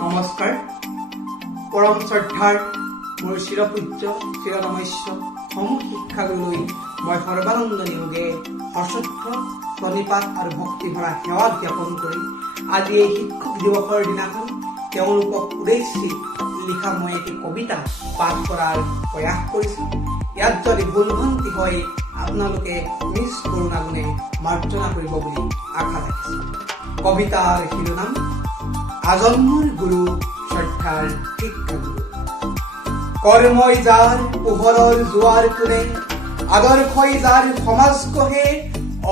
নমস্কাৰ। পৰম শ্ৰদ্ধাৰ মোৰ চিৰপূজ্য চিৰনমস্য সমূহ শিক্ষাগুৰুলৈ মই সৰ্বানন্দ নিয়োগে সশ্ৰদ্ধ প্ৰণিপাত আৰু ভক্তিভৰা সেৱা জ্ঞাপন কৰি আজি এই শিক্ষক দিৱসৰ দিনাখন তেওঁলোকক উদ্দেশ্যি লিখা মই এটি কবিতা পাঠ কৰাৰ প্ৰয়াস কৰিছোঁ। ইয়াত যদি ভুলভ্ৰান্তি হয় আপোনালোকে নিজ কৰুণা গুণে মাৰ্জনা কৰিব বুলি আশা ৰাখিছোঁ। কবিতাৰ শিৰোনাম আজন্মৰ গুৰু শ্ৰদ্ধাৰ শিক্ষাগুৰু। কৰ্মই যাৰ পোহৰৰ জোৱাৰ তোলে, আদৰ্শই যাৰ সমাজ গঢ়ে,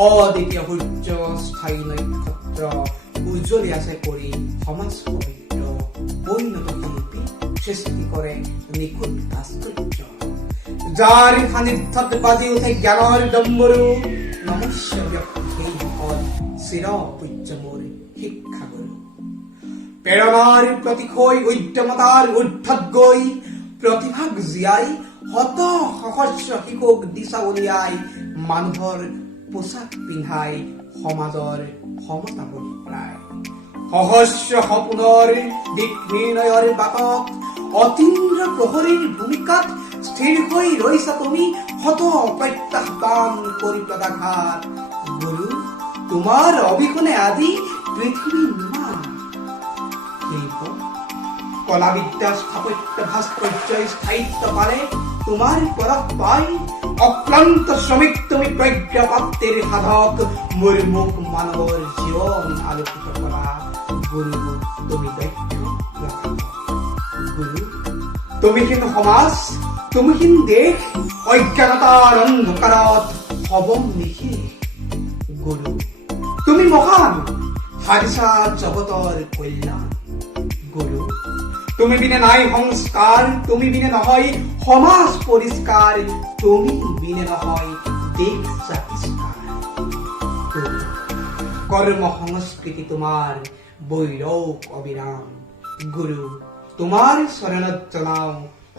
অদ্বিতীয় সূৰ্য স্থায়ী নক্ষত্ৰ উজ্জ্বলি আছে কৰি সমাজ পবিত্ৰ, পৰিণত শিল্পী সৃষ্টি কৰে নিখুঁত ভাস্কৰ্য। যাৰ সান্নিধ্যত বাজি উঠে জ্ঞানৰ ডম্বৰু, নমস্য ব্যক্তি সেইসকল চিৰ পূজ্য মোৰ শিক্ষাগুৰু। প্ৰেৰণাৰ প্ৰতীক হৈ উদ্যমতাৰ ঊৰ্ধত গৈ প্ৰতিভাক জীয়াই শত সহস্ৰ শিশুক দিশা উলিয়াই মানুহৰ পোচাক পিন্ধাই সমাজৰ সমতা বৰ্তাই। সহস্ৰ সপোনৰ দিক নিৰ্ণয়ৰ বাটত অতীন্দ্ৰ প্ৰহৰীৰ ভূমিকাত স্থিৰ হৈ ৰৈছা তুমি শত প্ৰত্যাহ্বান কৰি প্ৰদাঘাত। গুৰু তোমাৰ অবিহনে আজি পৃথিৱী নিমাত। শিল্প কলা বিদ্যা স্থাপত্য ভাস্কৰ্যই স্থায়িত্ব পালে তোমাৰ পৰশ পাই। অক্লান্ত শ্ৰমিক তুমি প্ৰজ্ঞা প্ৰাপ্তিৰ সাধক, মোৰ মুখ মানৱৰ জীৱন আলোকিত কৰা। গুৰু তুমি দক্ষ প্ৰশাসক। গুৰু তুমিহীন সমাজ, তুমিহীন দেশ, অজ্ঞানতাৰ অন্ধকাৰত সবম নিশে। গুৰু তুমি মহান, সাধিছা জগতৰ কল্যাণ। গুৰু তুমি বিনে নাই সংস্কাৰ, তুমি বিনে নহয় সমাজ পৰিষ্কাৰ, তুমি বিনে নহয় দেশ জাতিষ্কাৰ। গুৰু কৰ্ম সংস্কৃতি তোমাৰ বৈৰক অবিৰাম। গুৰু তোমাৰ চৰণত জনাও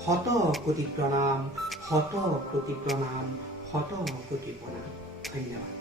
শত কোটি প্ৰণাম, শত কোটি প্ৰণাম, শত কোটি প্ৰণাম। ধন্যবাদ।